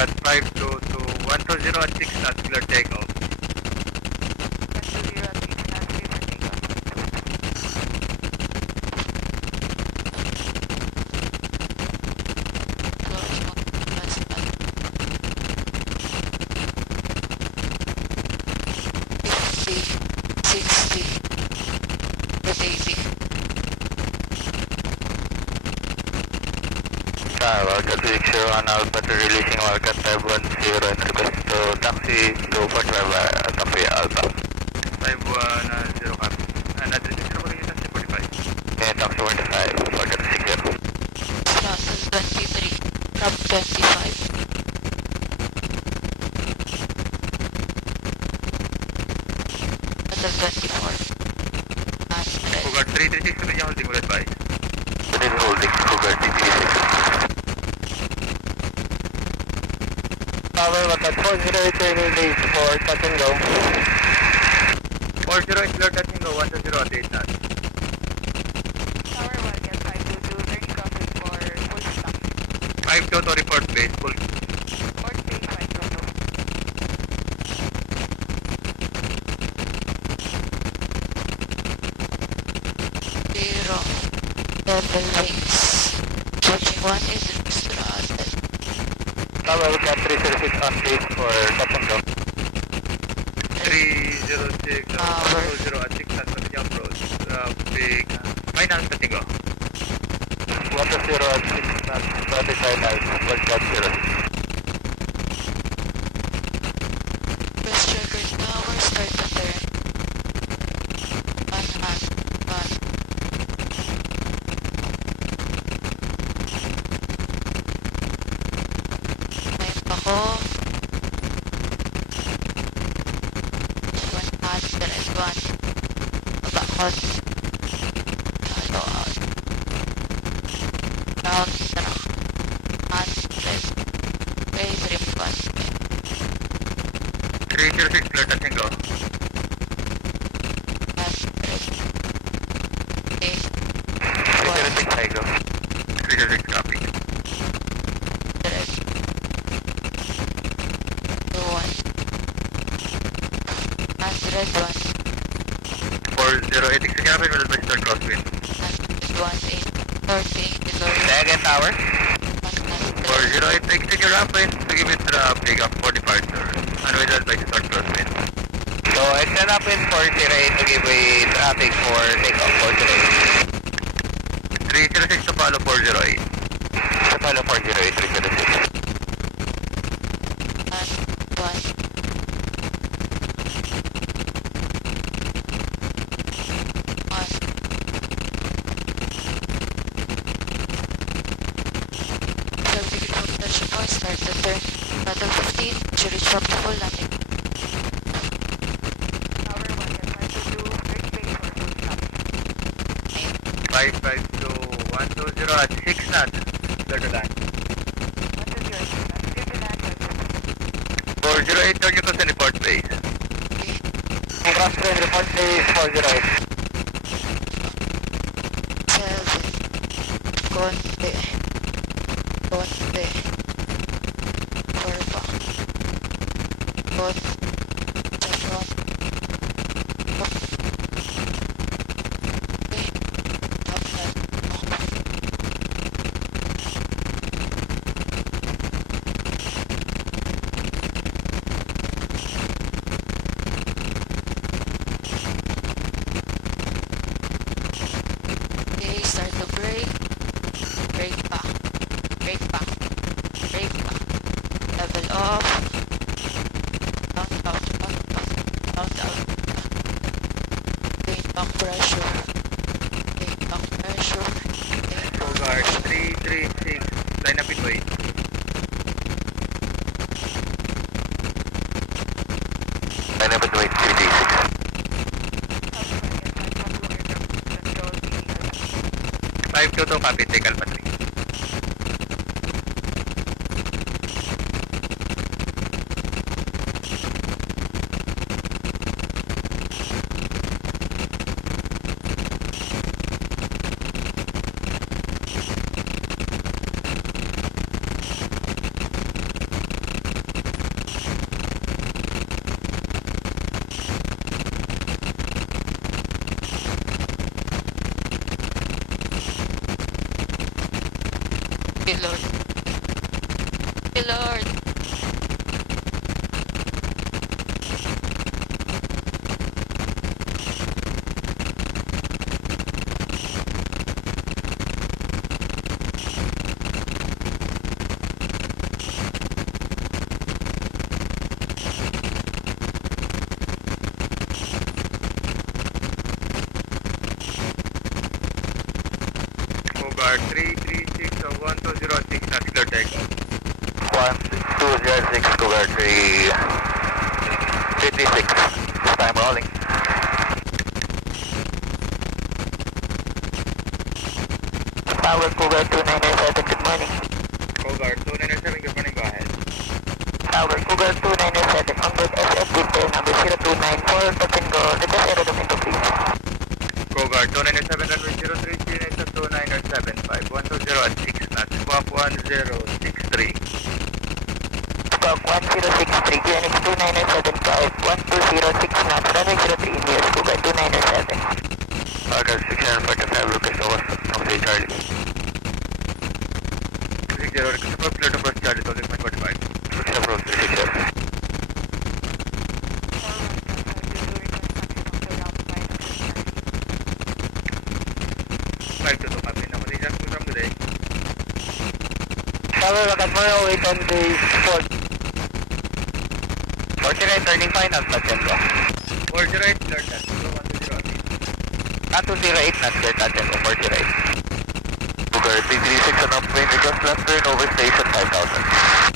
got 522 120 at 6 knots, clear takeoff. 120 at 6 knots, clear for takeoff. Wildcat 601 Alpha to releasing Wildcat 510 and request to taxi to Fort Lava, taxi Alpha. 510 copy. And address is number unit 45. Yeah, taxi 45, Wildcat 60. Process 23, from 25. Hotel 24. Cougar 336 to be holding, will advise. It is holding, Cougar 336. Tower, Wildcat 408 turning base for touch and go. 408 clear touch and go, 120 at 8 knots. Tower, Wildcat 522, turning coverage for full stop. 522 report base, full. Port base 522. Zero. Level wings. Approaching 1 is throttle. Tower, Wildcat 306 on base for touch and go. 306, 120 at 6 knots, continue approach. Big, final touch and go. 120 at 6 knots, vertical light, Wildcat 06. Press checkers power, start the turn. 1 hand, 1. Ngayon ako. 1 hand, there is 1. Babakot. Halo out. Down, truck. Hand, press. Okay, trim 1. 306 clear touch and go. Hand, press. Okay. 306 high go. 306 copy. Direct. 2 1. And red 1. 408 exit cabin will advise start crosswind. And red 1 8. Starting below. Second tower. 1 408 exit your rapid to give it take off for departure. And will advise start crosswind. So exit rapid 408 to give a traffic for takeoff 408. 306 to follow 408. To follow 408 306. and 1. Start the turn. Battle 15, to reach from the full landing. Tower, Wildcat 522, turning base for full stop. 552 120 at 6 knots. Clear to land. 120 at 6 knots, clear to land 522. 408 turn you to report base. Cross train report base 408. 7. Konti. Konti. 4 pa. Konti. Second. Okay. After. Okay, start the brake. Brake back. Brake back. Brake back. Level off. Down, down, down, down, down, down. Gain back pressure. Gain back pressure. Gain back Guard 336. Line up in way. Line up in way 336. Tower, Wildcat 522, aircraft control, taking Alpha. 522 copy, take Alpha 3. you, Lord. Thank you, Lord. Bogart 336 of 1206, not clear takeoff. 1206, Cougar 336. Time rolling. Tower Cougar 297, good morning. Bogart 297, good morning, go ahead. Tower Cougar 297, on board SF detail number 0294, touch and go, request aerodrome please. Bogart 297, runway 03, units of 2975, 120 at 6 knots, swap 1063. Squawk 1063, GNX 2975, 1206 knots, runway 03, Indios Cougar 297. Bogart 645, request over, okay, Charlie. 60, request approach, clear to approach, Charlie, 12.45. Request approach, 60. Five to two, copy. Now, Malaysian to from today. Tower Rocket Moro, wait on the sport. 49 turning final, touch and go. 408, clear that, 120 at 208 knots, clear touch and go, 408. Bogart 336 on upwind, request left turn over station 5000.